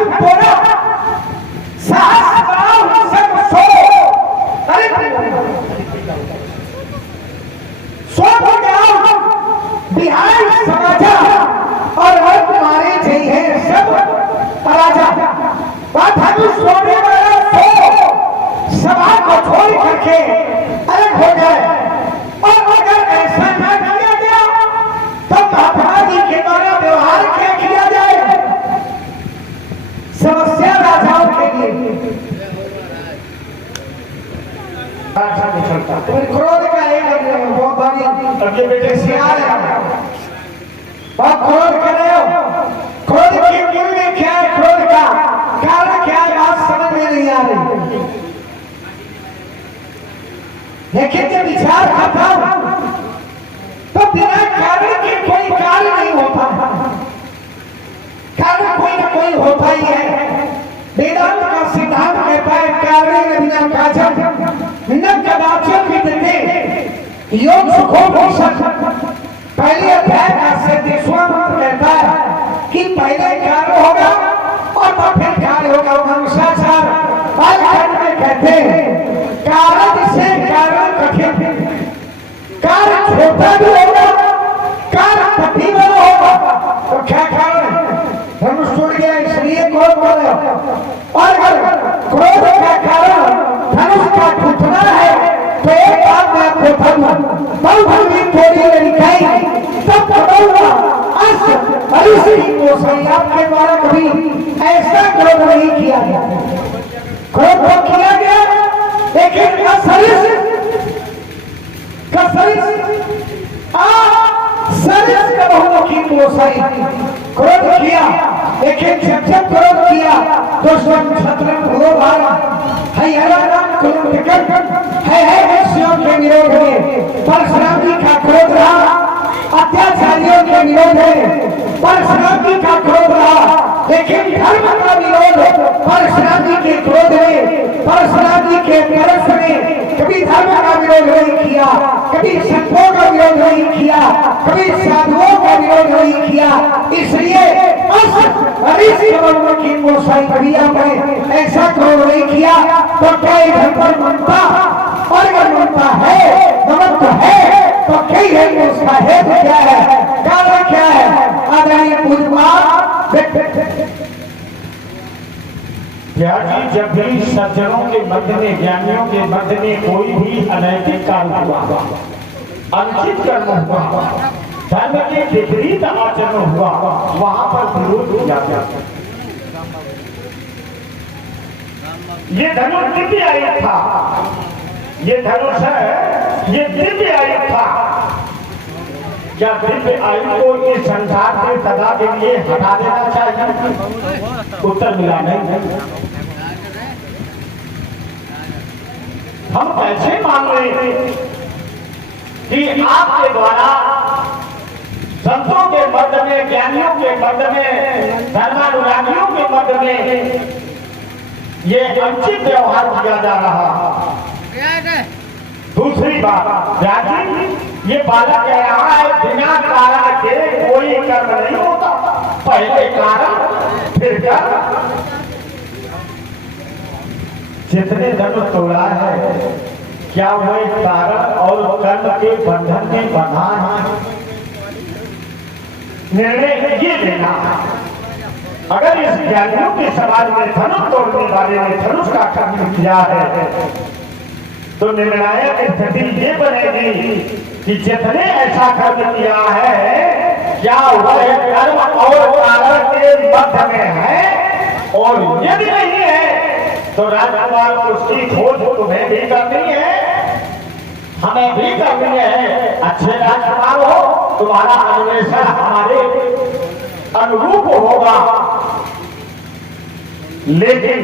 छल तोड़ा साहस बढ़ाओ सब सो। अरे सो हो जाओ बिहार समाजा और तुम्हारे चाहिए सब राजा। बात हम सोने वाला सो सभा को छोड़ करके अलग हो जाए। और अगर ऐसा न किया गया तो महात्मा जी के द्वारा व्यवहार क्या किया जाए। समस्या राजाओं के लिए क्रोध का एक बहुत बड़ी बेटे सियार है। बहुत क्रोध कर रहे हो। क्रोध की मूल में क्या है? क्रोध का कारण क्या है? बात समझ में नहीं आ रही। लेकिन जब विचार खत्म तो बिना कारण के कोई कार्य नहीं होता। कारण कोई ना कोई होता ही है। वेदांत का सिद्धांत कहता है कार्य बिना काजम न कदाचन विद्यते योग सुखो भविष्यत्। पहले अध्याय का 37वां मंत्र कहता है कि पहले कार्य होगा और तब फिर कार्य होगा। अनुशासन बालखंड में कहते हैं कारण से कारण कठिन, कार्य छोटा भी होगा, कार्य कठिन होगा। तो क्या कारण? धनुष टूट गया इसलिए क्रोध हो रहे हो। और अगर क्रोध का कारण धनुष का टूटना है तो एक बात मैं आपको बताऊं, बहुभूमि थोड़ी लिखाई तब बताऊंगा। आपके द्वारा कभी ऐसा क्रोध नहीं किया गया। क्रोध तो किया गया लेकिन क्रोध किया लेकिन जब क्रोध किया तो के विरोध में परशुराम जी का क्रोध रहा। अत्याचारियों के विरोध में परशुराम जी का क्रोध रहा। लेकिन धर्म का विरोध परशुराम जी के क्रोध में, परशुराम जी के तरस में कभी धर्म का विरोध नहीं किया, कभी संतों का विरोध नहीं किया, कभी साधुओं का विरोध नहीं किया। इसलिए की गोसाई भैया ने ऐसा क्रोध नहीं किया। तो क्या घर पर ममता और अगर ममता है, नमक है तो कई है उसका हेतु क्या है, कारण क्या है? आदरणीय त्यागी जब भी सज्जनों के मध्य में, ज्ञानियों के मध्य में कोई भी अनैतिक कार्य हुआ, अनुचित कर्म हुआ, धर्म के विपरीत आचरण हुआ, वहां पर विरोध किया गया। ये धनुष दिव्य आयुध था, ये धनुष है, ये दिव्य आयुध था। क्या दिव्य आयु को इस संसार के सदा के लिए हटा देना चाहिए? उत्तर मिला नहीं। हम कैसे मान रहे कि आपके द्वारा संतों के मध्य में, ज्ञानियों के मध्य में, धर्मानुरागियों के मध्य में ये अनुचित व्यवहार किया जा रहा। दूसरी बात, ये बालक कह रहा है बिना कारण के कोई कर्म नहीं होता, पहले कारण फिर कर्म। जितने धनुष तोड़ा है क्या वह कारण और कर्म के बंधन में बंधा है? निर्णय ये लेना। अगर इस ज्ञानियों के समाज में धनुष तोड़ने वाले ने धनुष का कर्म किया है तो निर्णायक स्थिति ये बनेगी कि जितने ऐसा कर्म किया है क्या वह कर्म और कारण के मध्य में है, और यदि नहीं है तो राजकुमार उसकी खोज तुम्हें भी करनी है, हमें भी करनी है। अच्छे राजकुमार हो, तुम्हारा अन्वेषण हमारे अनुरूप होगा। लेकिन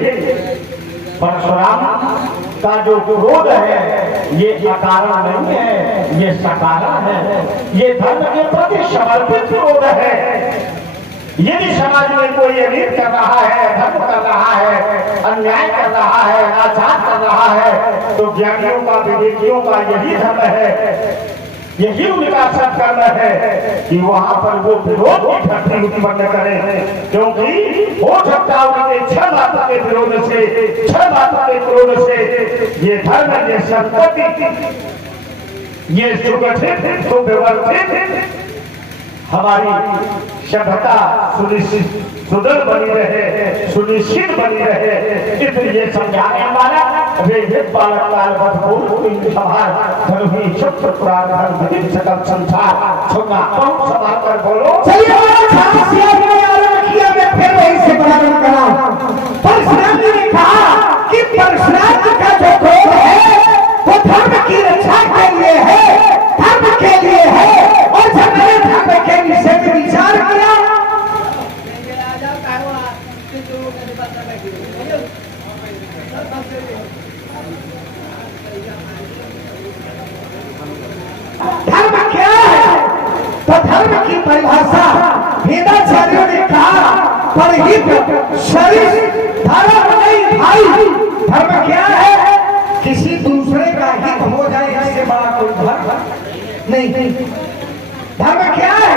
परशुराम का जो क्रोध है ये अकारण नहीं है, ये सकारण है। ये धर्म के प्रति समर्पित क्रोध है। यदि समाज में कोई अनित कर रहा है, धर्म कर रहा है, अन्याय कर रहा है, अनाचार कर रहा है तो ज्ञानियों का, विवेकियों का यही धर्म है यही उनका सत्कर्म है कि वहां पर वो विरोध की घटना उत्पन्न करें, क्योंकि हो सकता है उनके 6 बातों के विरोध से, 6 बातों के क्रोध से ये धर्म, ये संपत्ति, ये सुगठित सुव्यवस्थित हमारी सभ्यता सुनिश्चित सुदृढ़ बनी रहे, सुनिश्चित बनी रहे, इसलिए समझाने हमारा वे बालक काल सकल संसार छोटा बहुत सभा कर बोलो। फिर वही से वर्णन करा। परशुराम जी ने कहा कि परशुराम जी का जो क्रोध है वो धर्म की रक्षा के लिए है, धर्म के लिए है। और जब मैंने धर्म के विषय में विचार किया, धर्म क्या है, तो धर्म की परिभाषा वेदाचार्यों ने कहा परहित शरीर धर्म नहीं भाई। धर्म क्या है? किसी दूसरे का हित हो जाए, इससे बड़ा कोई धर्म नहीं। धर्म क्या है?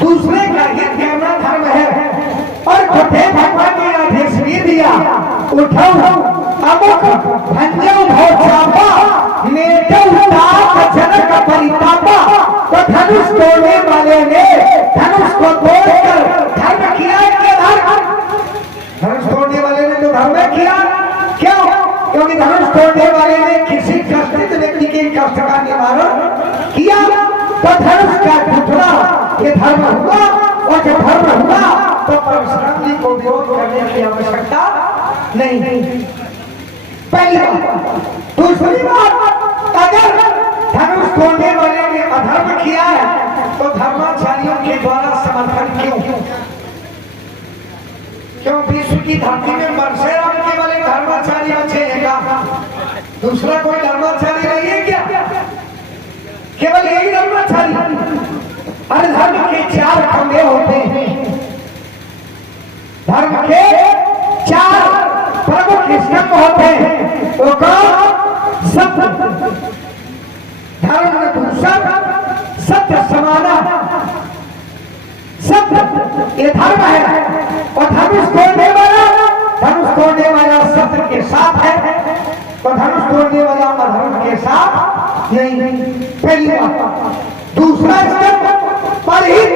दूसरे का हित करना धर्म है। और खुदे भगवान ने आदेश भी दिया, उठो अमुक भंजो भो चापा मेटो ताप जनक परितापा। तो धनुष तोड़ने वाले ने धनुष को तोड़कर धर्म किया। धनुष तोड़ने वाले ने तो धर्म किया। क्यों? क्योंकि धनुष तोड़ने वाले ने किसी कष्टित व्यक्ति के कष्ट का निवारण किया। तो धनुष का टुकड़ा ये धर्म हुआ। और जब धर्म हुआ तो परशुराम जी को विरोध करने की आवश्यकता नहीं। पहली बात। दूसरी बात, अगर धनुष तोड़ने वाले ने अधर्म किया है तो धर्माचार्यों के द्वारा समर्थन क्यों? क्यों विश्व की धरती में बरसे राम के वाले धर्माचार्य बचे हैं क्या? दूसरा कोई धर्माचार्य नहीं है क्या? केवल यही धर्माचार्य? अरे धर्म के 4 खंभे होते हैं। धर्म के 4 प्रमुख स्तंभ होते हैं। वो कौन? सत्य, धर्म दूषण, सत्य समाना, सत्य ये धर्म है। और धनुष तोड़ने वाला सत्य के साथ है, और धनुष तोड़ने वाला अधर्म के साथ नहीं। पहली बात। दूसरा स्तंभ परहित,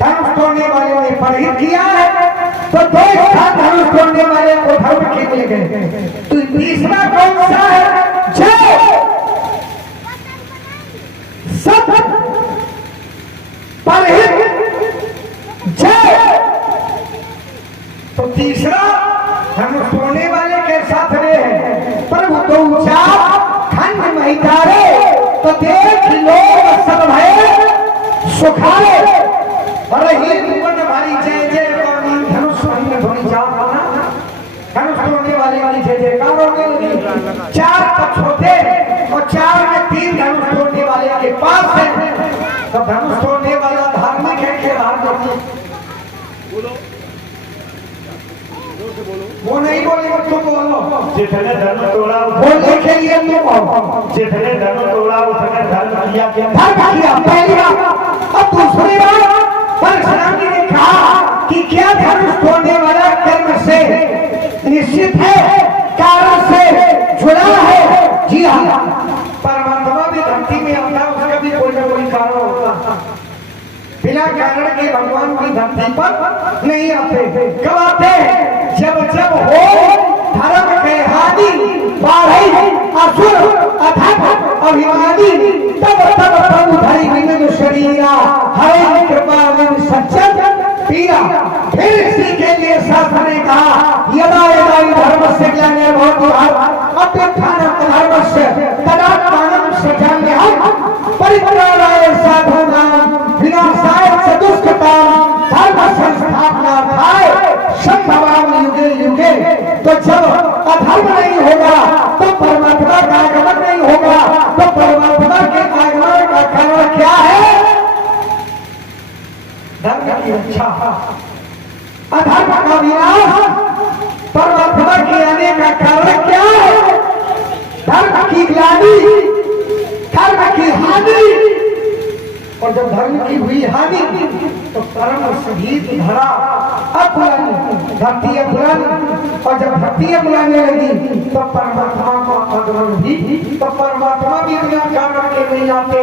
धनुष तोड़ने वाले ने परहित किया है तो 2 स्थान धनुष तोड़ने वाले को धर्म के मिल गए। तो तीसरा कौन सा है? जय सत्य परहित जय। तो तीसरा धनुष तोड़ने वाले के साथ रहे प्रभु तो ऊंचा खंड महितारे। तो देख लोग सब भय सुखाए। अरे हे भुवन भारी जय जय पानी धनुष में थोड़ी चाप बना। धनुष तोड़ने वाले वाली जय जयकार हो गई। 4 पक्ष होते और 4 में 3 धनुष तोड़ने वाले के पास है। तो धनुष तोड़ने वाला धार्मिक है कि राजनीतिक? वो नहीं बोलेगा तुम बोलो। जितने धर्म तोड़ा बोलने के लिए तुम बोलो। जितने धर्म तोड़ा उसने धर्म किया। धर्म किया पहली बात। अब दूसरी बात, परशुराम जी ने कहा कि क्या धनुष तोड़ने वाला कर्म से निश्चित है, कारण से जुड़ा है? जी हाँ। परमात्मा भी धरती में आता है, उसका भी कोई ना कोई कारण होता। बिना कारण के भगवान की धरती पर नहीं आते। कब आते हैं? जब जब हो धर्म के हानि बाढ़ई असुर अधर्म अभिमानी, तब तब प्रभु धरि विविध शरीरा हरे कृपा विन सच्चन पीरा। फिर इसी के लिए शास्त्र ने कहा यदा यदा धर्मस्य ग्लानिर्भवति अभ्युत्थानम् अधर्मस्य तदात्मानं सृजाम्यहम् परित्राणाय साधूनां विनाशाय च दुष्कृतां धर्म संस्थापनार्थाय संभवामि युगे युगे। तो जब अधर्म नहीं होगा तो परमात्मा का आगमन नहीं होगा। तो परमात्मा के आगमन का कारण क्या है? धर्म की रक्षा, अधर्म का विनाश। परमात्मा के आने का कारण क्या है? धर्म की ग्लानि, धर्म की हानि। और जब धर्म की हुई हानि तो परम संगीत धरा अफुलानी धरती अफुलानी। और जब धरती बुलाने लगी तो परमात्मा को आगमन भी, तो परमात्मा भी बिना कारण के नहीं आते,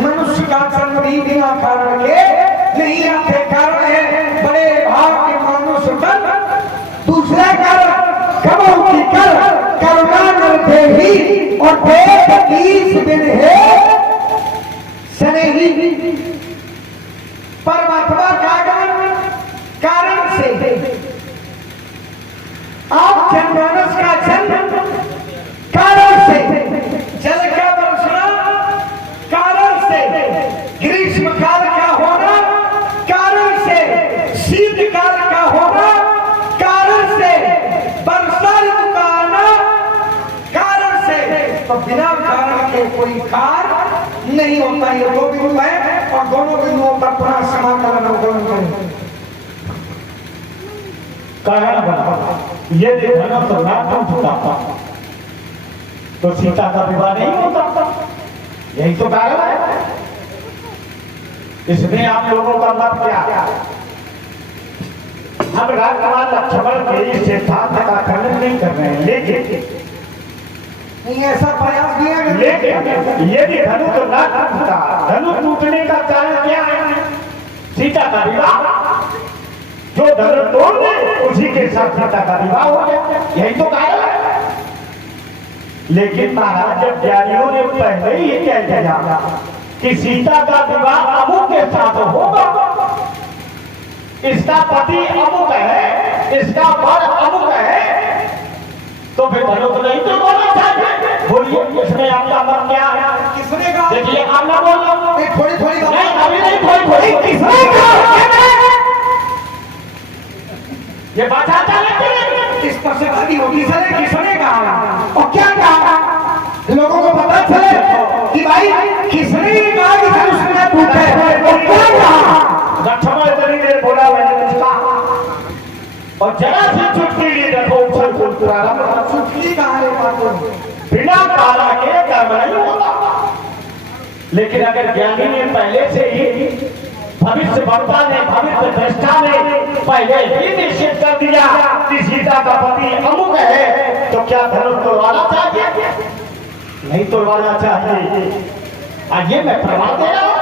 मनुष्य का जन्म भी बिना कारण के नहीं आते। कारण है बड़े भाव के मानुष तन, दूसरा कारण कबहू की कर करुणा नर देवी और देव तीस दिन है सनेही। परमात्मा का आगमन कारण से, आप जनमानस का जन्म कारण से, जल का बरसना कारण से, ग्रीष्म काल का होना कारण से, शीत काल का होना कारण से, वर्षा ऋतु का आना कारण से। तो बिना कारण के कोई कार्य नहीं होता। ये दो बिंदु है और दोनों बिंदुओं पर पुनः समाकलन अवगमन करें। कारण बना ये देखना तो राम होता तो सीता का विवाह नहीं होता, यही तो कारण है। इसमें आप लोगों का मत क्या? हम राजकुमार लक्ष्मण के इस सिद्धांत का खंडन नहीं कर रहे हैं, लेकिन नहीं ऐसा प्रयास किया गया। लेकिन ये भी धनु तो ना टूटा, धनु टूटने का कारण क्या है? सीता का विवाह। जो धनु तोड़ दे उसी के साथ सीता का विवाह हो गया, यही तो कारण है। लेकिन महाराज जब ज्ञानियों ने पहले ही कह दिया कि सीता का विवाह अमुक के साथ होगा, इसका पति अमुक है, इसका वर अमुक है, तो फिर धनु तो नहीं तो बोलना चाहिए। बोलिए इसमें आपका मत क्या है? किसने कहा? देखिए आप ना बोल रहे, थोड़ी थोड़ी नहीं अभी नहीं, थोड़ी किसने कहा? ये बात आता है इस पर से शादी होगी सर, किसने कहा और क्या कहा? लोगों को पता चले कि भाई किसने कहा कि धनुष में टूटे और क्या कहा? लक्ष्मण इतनी देर बोला, मैंने कुछ कहा और जरा सी चुटकी ली, देखो उछल कूद प्रारंभ। चुटकी कहा है बातों बिना काला के कर्म नहीं होता। लेकिन अगर ज्ञानी ने पहले से ही, भविष्य वक्ता ने, भविष्य दृष्टा ने पहले ही निश्चित कर दिया कि सीता का पति अमुक है, तो क्या धनुष तोड़वाना चाहिए? नहीं तोड़वाना चाहिए। आइए मैं प्रमाण दे रहा हूं।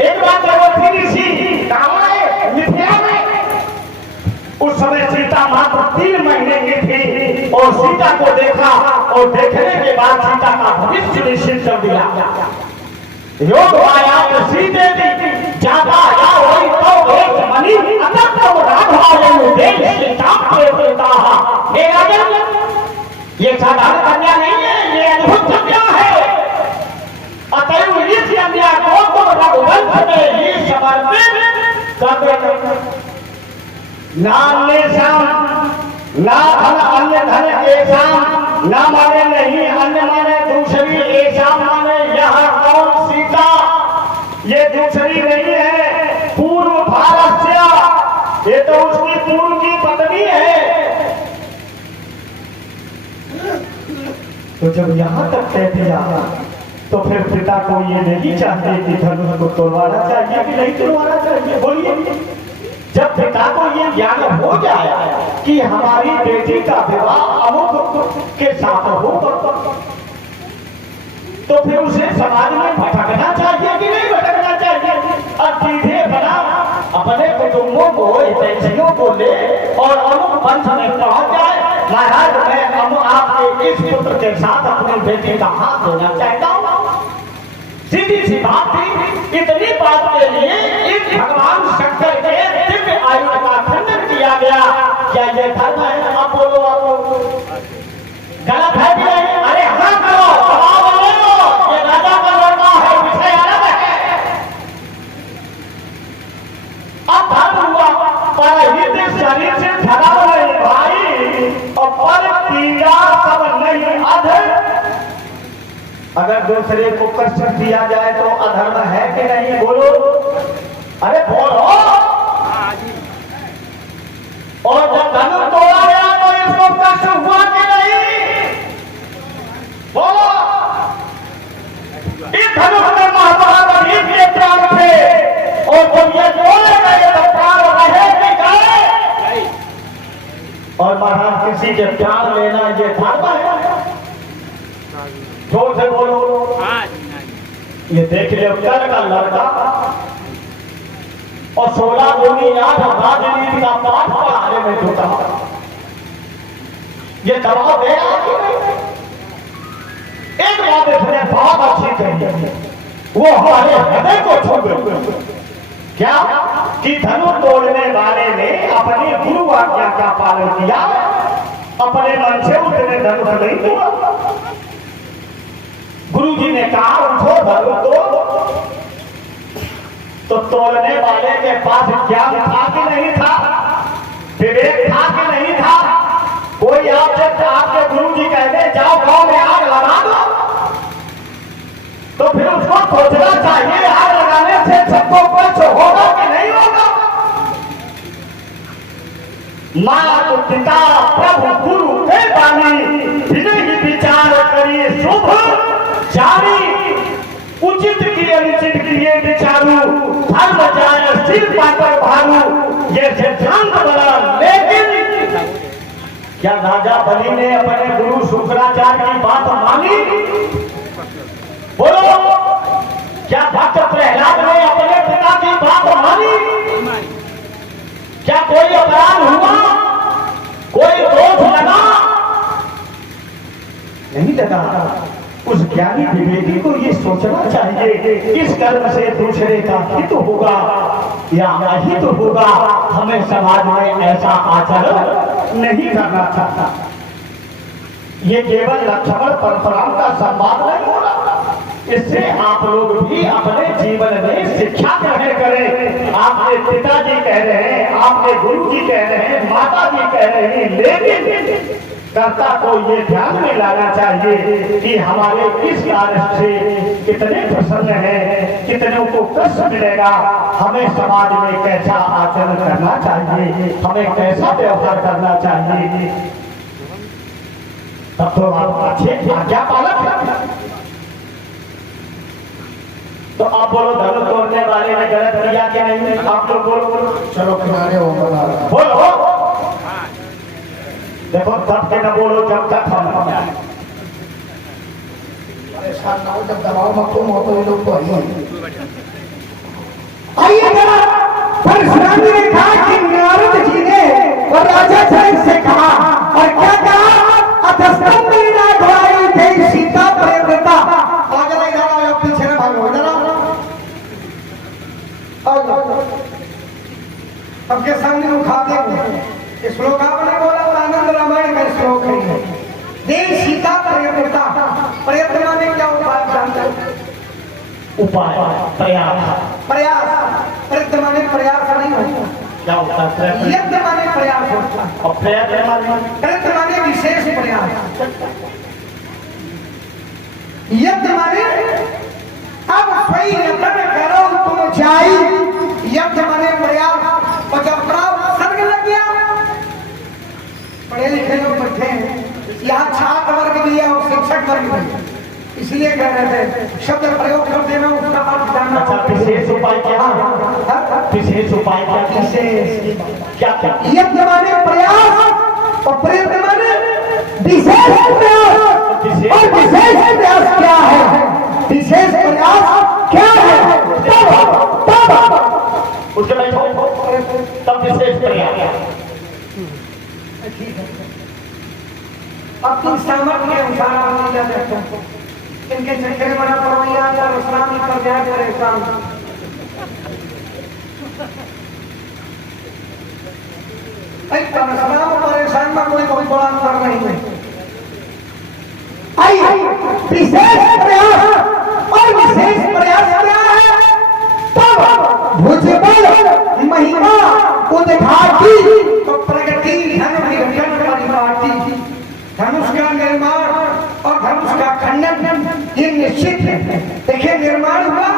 एक बात थी ऋषि कहाँ है? मिथिला में। उस समय सीता मात्र 3 महीने की थी और सीता को देखा और देखने के बाद सीता का भविष्य निश्चित कर दिया। योग आया तो सीते ज्यादा आया वही तो एक मनी अनंत राधाओं देश के ताप देता हे राजन, ये साधारण कन्या नहीं है, ये अद्भुत कन्या है। अतएव इस कन्या को तुम रघुवंश में ही समर्पित कर दो। नान्य शाम ना धन अन्य धन ऐसा ना माने नहीं अन्य माने दूसरी, ऐसा माने यहाँ कौन सीता, ये दूसरी नहीं है, पूर्व भारत, ये तो उसकी पूर्व की पत्नी है। तो जब यहाँ तक कह दिया तो फिर पिता को ये नहीं चाहिए कि धनुष को तोड़वाना चाहिए कि नहीं तोड़वाना चाहिए? बोलिए। जब पिता को ये ज्ञान हो जाए कि हमारी बेटी का विवाह अमुक के साथ हो, तो फिर उसे समाज में भटकना चाहिए कि नहीं भटकना चाहिए? और सीधे बना अपने कुटुंबों को, हितैषियों को ले और अमुक वंश में पहुंच जाए। महाराज मैं आपके इस पुत्र के साथ अपनी बेटी का हाथ देना चाहता हूँ। सीधी सी बात थी। इतनी बात के लिए इस भगवान शंकर के दिव्य आयु का खंडन किया गया। क्या ये धर्म है? आप बोलो, गलत है कि नहीं? अरे हाँ करो, ये राजा का लड़का है, विषय अलग है। अब धर्म हुआ परहित शरीर से धरा हुआ भाई और पर पीड़ा सब नहीं अधर। अगर दूसरे को कष्ट दिया जाए तो अधर्म है कि नहीं? बोलो, अरे बोलो। और जब धनुष तोड़ा गया तो इसको कष्ट हुआ कि नहीं? बोलो। किसी के प्यार लेना ये धर्म है? जोर से बोलो। ये देख ले उत्तर का लड़का और 16 दूनी 8 राजनीति का पाठ पढ़ाने में जुटा, ये दबाव दे एक बात इसने बहुत अच्छी कही, वो हमारे हृदय को छू गई। क्या कि धनु तोड़ने वाले ने अपनी गुरु आज्ञा का पालन किया, अपने मन से उसने धनुष नहीं तोड़ा। गुरु जी ने कहा उठो धनु तो तोड़ने वाले के पास ज्ञान था कि नहीं था, विवेक था कि नहीं था? कोई आपसे आपके गुरु जी कहते जाओ गांव में आग लगा दो, तो फिर उसको सोचना चाहिए आग लगाने से सबको कुछ होगा कि नहीं होगा? माता पिता प्रभु गुरु के बानी बिना ही विचार करिए शुभ जानी, उचित की अनुचित किए विचारू, धर्म जाए सिर पाकर भारू, ये सिद्धांत बना। लेकिन क्या राजा बलि ने अपने गुरु शुक्राचार्य की बात मानी? बोलो, क्या भक्त प्रहलाद ने अपने पिता की बात मानी? क्या कोई अपराध हुआ, कोई दोष लगा? नहीं लगा। उस ज्ञानी विवेकी को ये सोचना चाहिए इस कर्म से दूसरे का हित होगा या अहित होगा। हमें समाज में ऐसा आचरण नहीं करना चाहता। ये केवल लक्ष्मण परशुराम का संवाद नहीं हो रहा, इससे आप लोग भी अपने जीवन में शिक्षा ग्रहण करें। आपके पिताजी कह रहे हैं, आपके गुरु जी कह रहे हैं, माता जी कह रहे हैं, लेकिन कर्ता को ये ध्यान में लाना चाहिए कि हमारे इस कार्य से कितने प्रसन्न हैं, कितनों को कष्ट मिलेगा, हमें समाज में कैसा आचरण करना चाहिए, हमें कैसा व्यवहार करना चाहिए। तब तो आप अच्छे आज्ञा पालक हैं। तो आप बोलो धनु तोड़ने वाले ने गलत किया क्या नहीं? आप लोग बोलो। चलो किनारे हो बोलो। देखो तब के न बोलो जब तक हम परेशान ना हो, जब दबाव में तुम हो तो ये लोग तो आइए जरा। परशुराम ने कहा कि नारद जी ने और राजा जनक से कहा, और क्या कहा? अतस्तम मेरा घोड़ाई थे सीता प्रेमता। आगे नहीं जाओ, पीछे न भागो जरा। सबके सामने उठाते हुए श्लोक आपने बोला, आनंद रामायण का श्लोक है। देव सीता प्रयत्नता, प्रयत्न माने क्या उपाय जानते हो? उपाय प्रयास, प्रयास। प्रयत्न माने प्रयास नहीं होता, क्या होता है? यत्न माने प्रयास होता है, और प्रयत्न माने विशेष प्रयास। यत्न माने अब स्वयं यत्न करो तुम जाई, यत्न माने प्रयास। और जब प्राप्त सर्ग लग गया, पढ़े लिखे लोग बैठे हैं यहाँ, छात्र वर्ग भी है और शिक्षक वर्ग भी, इसलिए कह रहे थे शब्द प्रयोग करते में उसका अर्थ जानना। विशेष उपाय क्या? विशेष उपाय क्या? विशेष क्या? यत्न माने प्रयास और प्रयत्न माने विशेष प्रयास। और विशेष प्रयास क्या है? विशेष प्रयास क्या है? उसके बैठो, तब विशेष प्रयास। अपनी सामर्थ्य के अनुसार आप लिया जाता है। इनके चक्कर में बड़ा परवैया और इस्लामी पर जाए परेशान। परशुराम परेशान में कोई बहुत बड़ा अंतर नहीं है। विशेष प्रयास और विशेष प्रयास क्या है? तब भुजबल महिमा उद्घाटी तो प्रगति धन विघटन परिपाटी। धनुष का निर्माण और धनुष का खंडन ये निश्चित है। देखिए निर्माण हुआ,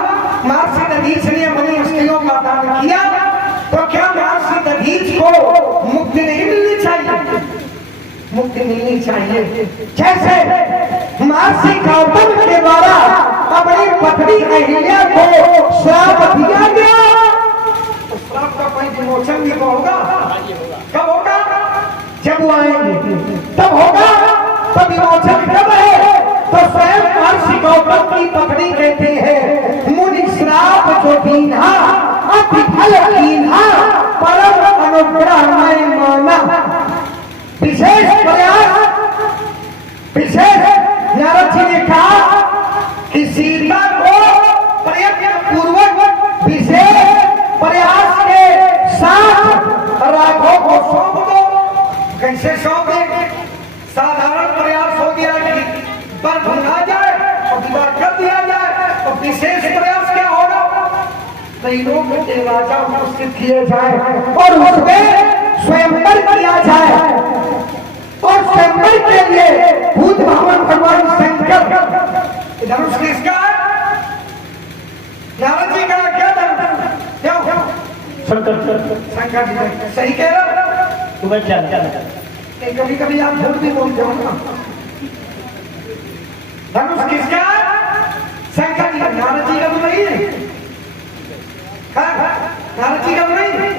महर्षि दधीच ने अपनी अस्थियों का दान किया, तो क्या महर्षि दधीच को मुक्ति नहीं मिलनी चाहिए? मुक्ति मिलनी चाहिए। जैसे महर्षि गौतम के द्वारा अपनी पत्नी अहिल्या को श्राप दिया गया, तो श्राप का कोई विमोचन भी होगा। कब होगा? जब वो आएंगे। तब होगा, तब विमोचन कब है? तो स्वयं महर्षि गौतम की पत्नी कहती है, मुनि श्राप जो दीन्हा अति फल कीन्हा परम अनुग्रह मैं माना। विशेष प्रयास, विशेष नारद जी ने कहा कि सीता को प्रयत्न पूर्वक विशेष प्रयास के साथ राघव को सौंप दो। कैसे सौंप देंगे? साधारण प्रयास हो गया कि पर भंगा जाए और विवाह कर दिया जाए, तो विशेष प्रयास क्या होगा? तीनों के राजा उपस्थित किए जाए और उसमें स्वयंवर किया जाए, और स्वयंवर के लिए भूत भगवान भगवान शंकर, धनुष किसका है? नारद जी का क्या धनुष? क्या शंकर जी का। सही कह रहा तुम्हें क्या कभी कभी आप झूठ भी बोलते हो ना। धनुष किसका? शंकर जी का। नारद जी का तो नहीं है, नारद जी का तो नहीं,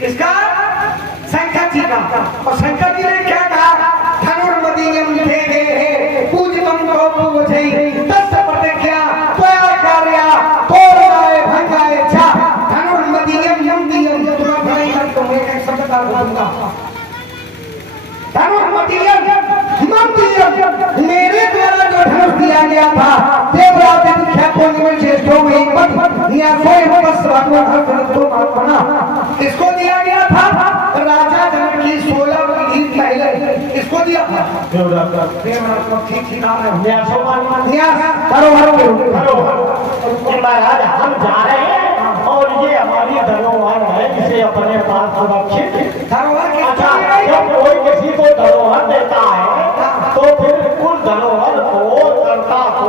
किसका? शंकर जी का। और शंकर जी ने क्या कहा? धनुर्मदीयम देहे पूजितम तो पूजै तस्य प्रतिज्ञा त्वया कार्या तोरणाय भंगाय च धनुर्मदीयम यम दीयम। तुम्हें भलाई कर तो मैं एक शब्द का बोलूंगा, धनुर्मदीयम मम दीयम, मेरे द्वारा जो धनुष दिया गया था देवराज किसको दिया गया था? राजा जनक की 16 पीढ़ी पहले किसको दिया था? महाराज हम जा रहे हैं और ये हमारी धरोहर है, इसे अपने पास सुरक्षित। जब कोई किसी को धरोहर देता है तो फिर उन धरोहर को कर्ता को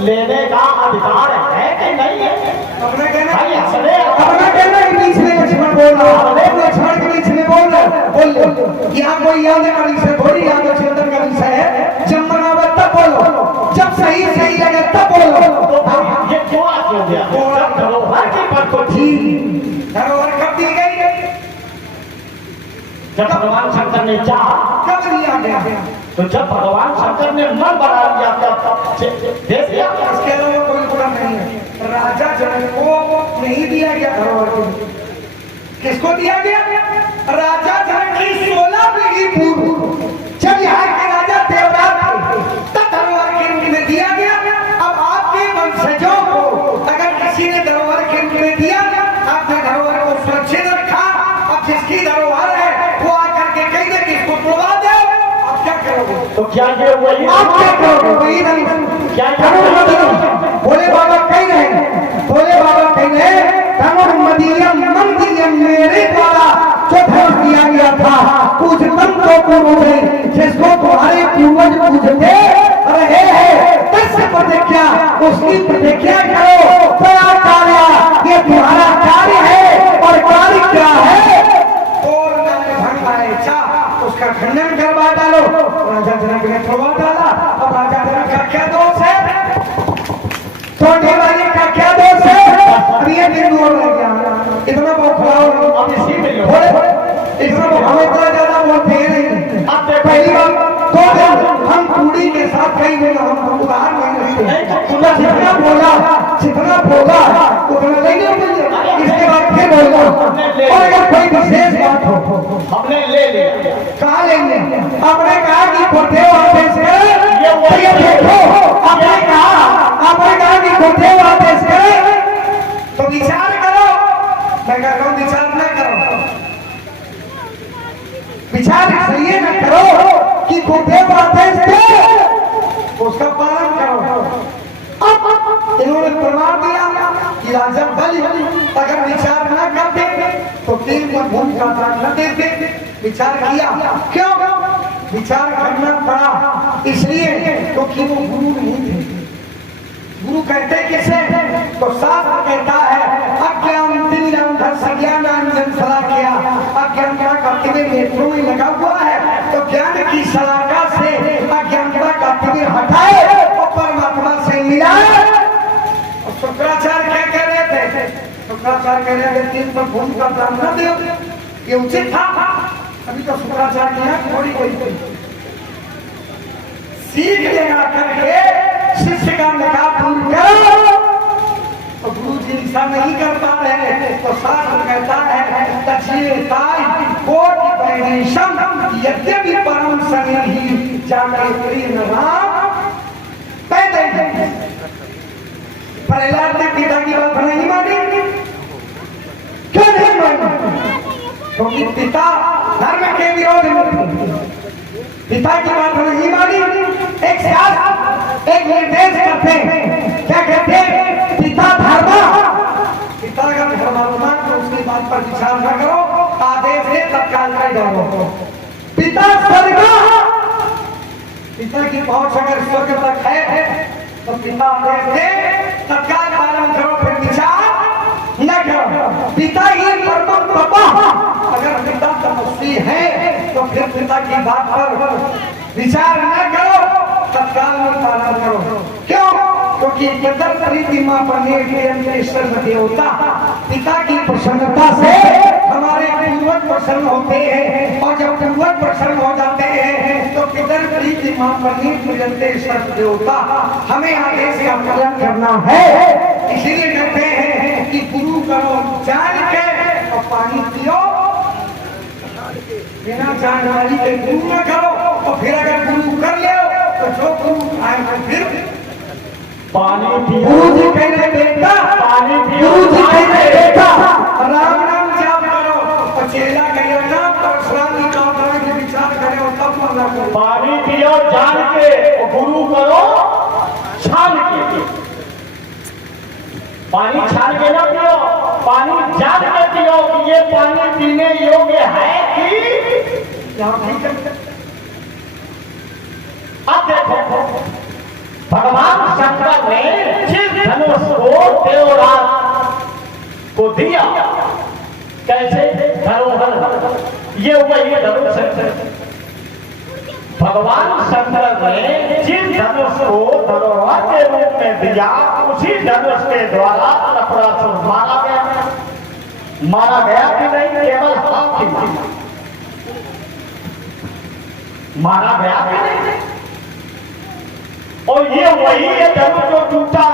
लेने का अधिकार है कि नहीं है? अपना कहना बीच में लक्ष्मण बोल रहा, लक्ष्मण के बीच में बोल रहा, बोल यहाँ कोई याद का विषय थोड़ी, याद चिंतन का विषय है। जब मनावे तब बोलो, जब सही सही लगे तब बोलो। ये क्यों हो गया? धरोहर की पर तो ठीक, धरोहर कब दी गई? जब भगवान शंकर ने चाहा। कब दिया गया? तो जब भगवान शंकर ने मन बना लिया तब दे दिया। इसके अलावा कोई गुना नहीं है। राजा जनक को नहीं दिया गया धरोहर, किसको दिया गया? राजा जनक की 16 पीढ़ी पूर्व जब यहाँ के राजा देवराज थे तब धरोहर के रूप में दिया गया। अब आपके वंशजों को अगर किसी ने धरोहर के रूप में दिया, आपने धरोहर को सुरक्षित रखा, अब जिसकी धरोहर है वो आकर के कहीं ना किसको तोड़ा दे, आप क्या करोगे? तो क्या ये वही आप क्या करोगे? वही नहीं क्या भोले बाबा कह रहे, भोले बाबा कह रहे धनुर्मदीयम मंदीयम, मेरे द्वारा जो धनुष दिया गया था पूजतम तो पूजै, जिसको तुम्हारे पूर्वज पूजते रहे हैं तस्य प्रतिज्ञा, उसकी प्रतिज्ञा करो। त्वया कार्य, ये तुम्हारा कार्य है, और कार्य क्या है? तोरणाय भंगाय च, उसका खंडन करवा डालो। राजा जनक ने करवा डाला। अब राजा जनक का क्या दोष है? छोटे वाले का क्या दोष है? अब ये बिंदु और रह गया, इतना बौखलाओ अब इसी में इतना हमें इतना ज्यादा बोलते हैं नहीं। अब पहली बात तो हम पूरी के साथ कई बोला, हम उधार नहीं रखते, जितना बोला उतना लेंगे। इसके बाद फिर बोलना, और अगर कोई विशेष बात हो हमने ले लिया। कहा लेंगे? आपने कहा कि गुरुदेव आदेश करे, ये देखो आपने कहा कि गुरुदेव आदेश करे तो विचार करो। मैं कह रहा हूँ विचार न करो, विचार इसलिए न करो कि गुरुदेव आदेश दे, उसका पालन करो। अब इन्होंने प्रमाण दिया कि राजा बलि अगर विचार न करते तो तीन को भूमि का दान न देते। विचार किया, क्यों विचार करना पड़ा? इसलिए क्योंकि वो गुरु नहीं थे। गुरु कहते किसे? तो शास्त्र कहता है अज्ञानता का तिमिर नेत्रों में लगा हुआ है, तो ज्ञान की शलाका से अज्ञानता का तिमिर हटाए और परमात्मा से मिलाए। और शुक्राचार्य क्या कह रहे थे? शुक्राचार्य कह रहे थे तीन पर भूमि का दान न दो, ये उचित था। अभी तो शुक्राचार्य की थोड़ी कोई सीख लेना करके शिष्य का निकाह दूर करो। तो गुरु जी ऐसा नहीं कर पा रहे तो शास्त्र कहता है तज्येताय कोटि वैदेशम यद्यपि परम सन्निधि जाके प्रिय राम पैदल। प्रहलाद ने पिता की बात नहीं मानी। क्यों नहीं मानी? क्योंकि पिता धर्म के विरोध में पिता की बात नहीं मानी। एक शास्त्र एक निर्देश करते हैं, क्या कहते हैं? पिता धर्मा। पिता का धर्मात्मा तो उसकी बात पर विचार न करो, आदेश से तत्काल कर डालो। पिता स्वर्गा। पिता की पहुंच अगर स्वर्ग तक है तो पिता आदेश से तत्काल पालन करो, फिर विचार न करो। पिता ही परम तपा। अगर पिता तपस्वी है तो फिर पिता की बात पर विचार न करो, तत्काल में पालन करो। क्यों? क्योंकि कदर प्रीति मां बने के सर्व देवता पिता की प्रसन्नता से हमारे पूर्वज प्रसन्न होते हैं, और जब पूर्वज प्रसन्न हो जाते हैं तो कदर प्रीति मां बने सर्व देवता हमें आदेश का पालन करना है। इसीलिए कहते हैं कि गुरु करो जान के और पानी पियो बिना जानकारी के। गुरु न करो और फिर अगर गुरु कर ले तो जो गुरु आए फिर पानी पियो। गुरु जी कहते बेटा पानी पियो। गुरु जी कहते बेटा राम नाम जाप करो और चेला कहियो ना परशुराम जी का के विचार करो तब मरना करो। पानी पियो जान के और गुरु करो छान के। पानी छान के ना पियो, पानी जान के पियो कि ये पानी पीने योग्य है कि अब देखो भगवान शंकर ने जिस धनुष को देवराज को दिया, कैसे धनुष ये वही धनुष है। भगवान शंकर ने जिस धनुष को धरोहर के रूप में दिया उसी धनुष के द्वारा लखरासुर मारा गया। मारा गया कि नहीं? केवल हाथ की मारा गया कि नहीं? और ये वही है धनुष जो टूटा।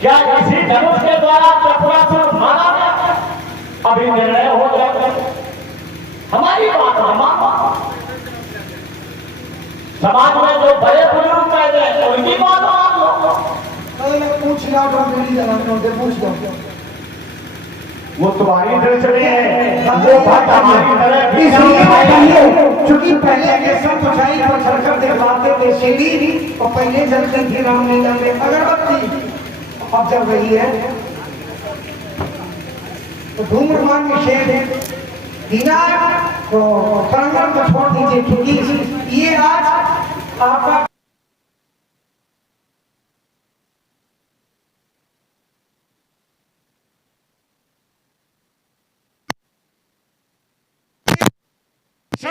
क्या इसी धनुष के द्वारा लखरासुर मारा गया? अभी निर्णय हो जाएगा। हमारी बात मानो। समाज में जो बड़े बुजुर्ग कहते हैं उनकी बात मान लो। पूछ लो तो मेरी जवानों से पूछ लो। वो तुम्हारी तरह चले हैं, वो बात हमारी तरह। चूंकि पहले के सब बुझाई पर चढ़कर दिखलाते थे सीढ़ी और पहले जलती थी रामलीला में अगरबत्ती, अब जल रही है तो धूम्रपान निषेध है। बिना तो प्रांगण को छोड़ दीजिए, क्योंकि ये आज आपका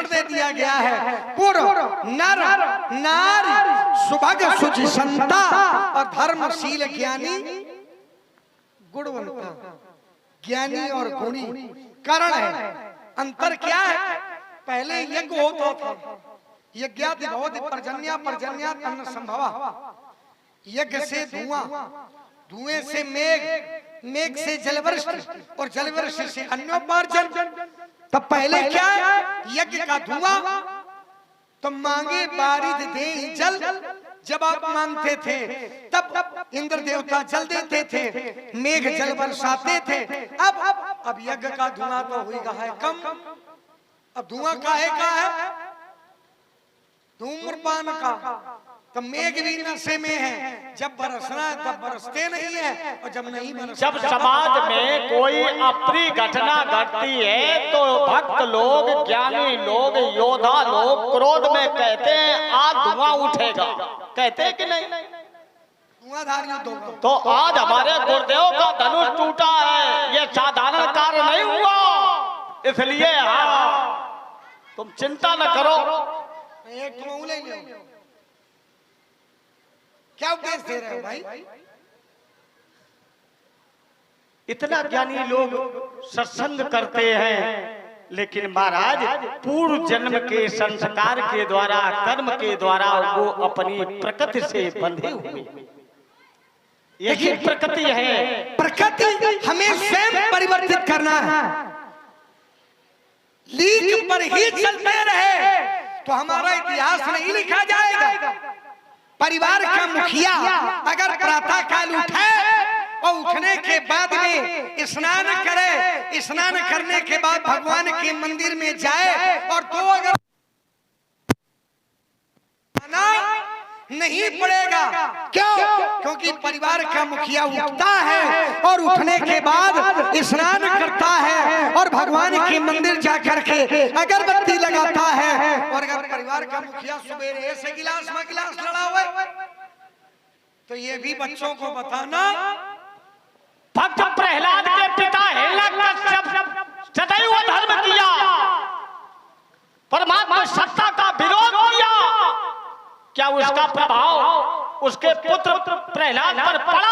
दे दिया गया है। पूर्व नर नारी सुभग सुचि संता और धर्मशील ज्ञानी गुणवंता। ज्ञानी और गुणी कारण है। अंतर क्या है? पहले यज्ञ होता था, यज्ञादि भवति पर्जन्यात् अन्न संभवा। यज्ञ से धुआं, धुएं से मेघ, मेघ से जलवृष्टि और जलवृष्टि से अन्योपार्जन। तब पहले क्या है? यज्ञ का धुआं तो मांगे बारिद दे जल। जब आप मांगते थे तब इंद्र देवता जल देते थे, मेघ जल बरसाते थे। अब यज्ञ का धुआं तो हुआ है कम। अब धुआं काहे का है? धूम्रपान का। तो मेघ भी नशे में है, जब बरसना है तब बरसते नहीं है, और जब नहीं बरसना। जब समाज में कोई अप्रिय घटना घटती है तो भक्त लोग, ज्ञानी लोग, योद्धा लोग क्रोध में कहते हैं आज धुआं उठेगा, कहते हैं कि नहीं? धुआंधार युद्ध होगा। तो आज हमारे गुरुदेव का धनुष टूटा है, ये साधारण कार्य नहीं हुआ। इसलिए हाँ, तुम चिंता न करो। एक तुम ले लो। क्या उपदेश दे रहे हो भाई? इतना ज्ञानी लोग सत्संग करते हैं, लेकिन महाराज पूर्व जन्म के संस्कार के द्वारा, कर्म के द्वारा वो अपनी प्रकृति से बंधे हुए। यही प्रकृति है। प्रकृति हमें स्वयं परिवर्तित करना है। लीक पर ही चलते रहे तो हमारा इतिहास नहीं लिखा जाएगा। परिवार का मुखिया अगर प्रातः काल उठे और उठने के बाद में स्नान करे, स्नान करने के बाद भगवान के मंदिर में जाए और तो अगर नहीं पड़ेगा, क्यों? क्योंकि परिवार का मुखिया उठता है और उठने के बाद स्नान करता है और भगवान के मंदिर जाकर के अगरबत्ती लगाता है। और अगर परिवार का मुखिया सुबह ऐसे गिलास में गिलास लड़ा हुआ तो ये भी बच्चों को बताना। भक्त प्रहलाद के पिता हिरण्यकश्यप सदैव धर्म किया, परमात्मा सत्ता का विरोध किया। क्या उसका प्रभाव उसके पुत्र प्रहलाद पर पड़ा?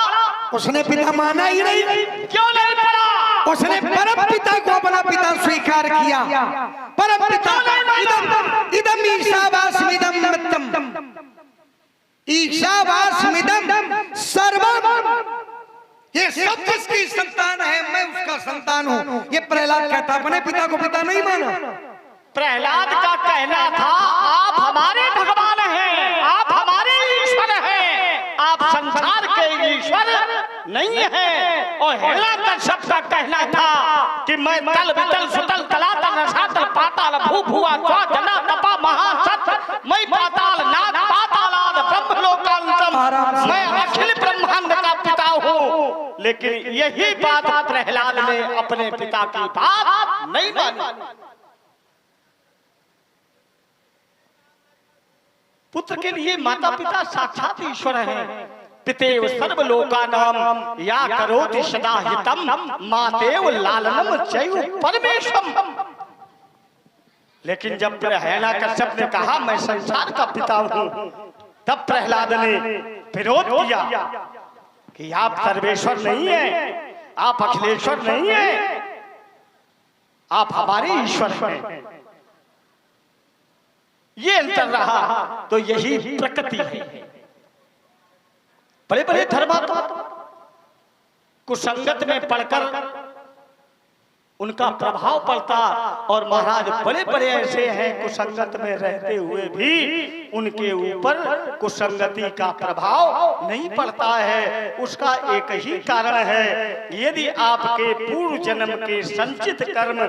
उसने पिता माना ही नहीं। क्यों नहीं पड़ा? उसने परम पिता को अपना पिता स्वीकार किया। परम पिता इदम ईशावास्मिदम मत्तम, ईशावास्मिदम सर्वम, ये सब किसकी संतान है? मैं उसका संतान हूँ। ये प्रहलाद कहता, अपने पिता को पिता नहीं माना। प्रहलाद का कहना था आप हमारे भगवान हैं, आप हमारे ईश्वर हैं, आप संसार के ईश्वर नहीं हैं। और हिरण्यकश्यप का कहना था कि मैं तल वितल सुतल तलातल रसातल पाताल भू भुआ स्वा जना तपा महासत, मैं पाताल नाद पातालाद ब्रह्मलोकांतम, मैं अखिल ब्रह्मांड का पिता हूँ। लेकिन यही बात प्रहलाद ने अपने पिता की बात नहीं मानी। पुत्र के लिए माता पिता साक्षात ईश्वर हैं। पितेव सर्वलोकानां या करोति सदा हितम, मातेव लालनम चैव परमेशम। लेकिन जब हिरण्यकश्यप ने कहा मैं संसार का पिता हूं, तब प्रहलाद ने विरोध किया कि आप सर्वेश्वर नहीं हैं, आप अखिलेश्वर नहीं हैं, आप हमारे ईश्वर हैं। ये अंतर रहा। तो यही प्रकृति है। बड़े बड़े धर्मात्मा कुसंगत में पढ़कर उनका प्रभाव पड़ता, और महाराज बड़े बड़े ऐसे हैं कुसंगत में रहते हुए भी उनके ऊपर कुसंगति का प्रभाव नहीं पड़ता है। उसका एक ही कारण है, यदि आपके पूर्व जन्म के संचित कर्म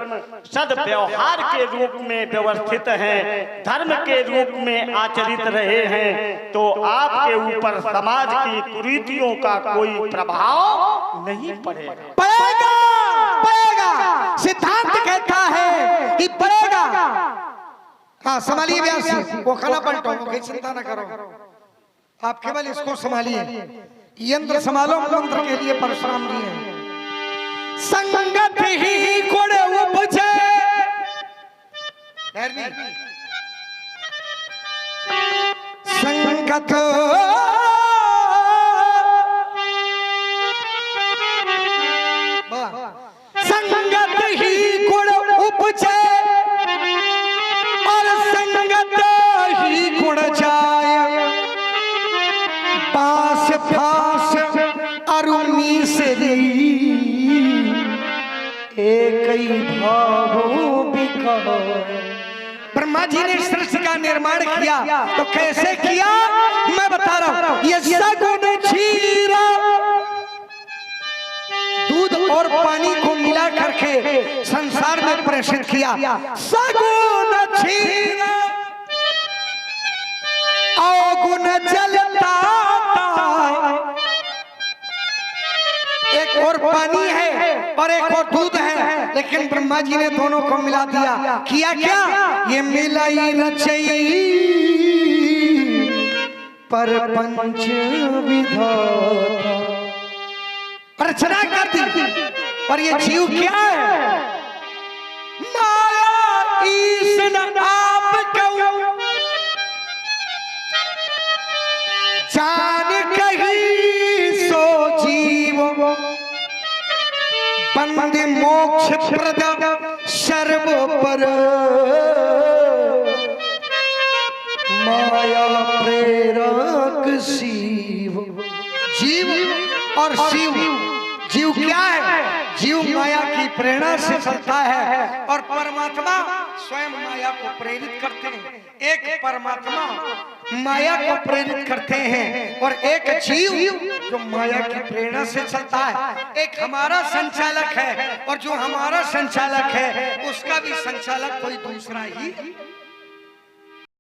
सद्व्यवहार के रूप में व्यवस्थित हैं, धर्म के रूप में आचरित रहे हैं, तो आपके ऊपर समाज की कुरीतियों का कोई प्रभाव नहीं पड़ेगा। सिद्धांत कहता है कि पड़ेगा। हाँ, संभालिए व्यास जी, वो खाना पलटो, कोई चिंता ना करो, आप केवल इसको संभालिए। यंत्र संभालो, मंत्र के लिए परशुराम जी हैं। संगत ही गुण उपजे, संगत संगत ही गुण उपजे और संगत ही गुण जाय, पास फास अरुणी से एक ही भावों बिकाय। ब्रह्मा जी ने सृष्टि का निर्माण किया, तो कैसे किया मैं बता रहा हूं। ये सगुण क्षीरा, दूध और पानी को मिला करके संसार में प्रेषित किया। सगुण क्षीरा अवगुण जलता, एक और पानी है और एक और दूध है, लेकिन ब्रह्मा जी ने दोनों को मिला दिया। किया क्या? ये मिलाई रचई पर पंच विधाता, रचना कर दी। और ये जीव क्या है? माया ईसन आप क्यों जान कही सो जीव, बंद मोक्ष प्रद सर्व सर्वोपर माया प्रेरक शिव। जीव और शिव, जीव क्या है? जीव माया की प्रेरणा से चलता है और परमात्मा स्वयं माया को प्रेरित करते हैं। एक परमात्मा माया को प्रेरित करते हैं और एक जीव जो माया की प्रेरणा से चलता है। एक हमारा संचालक है और जो हमारा संचालक है उसका भी संचालक कोई दूसरा ही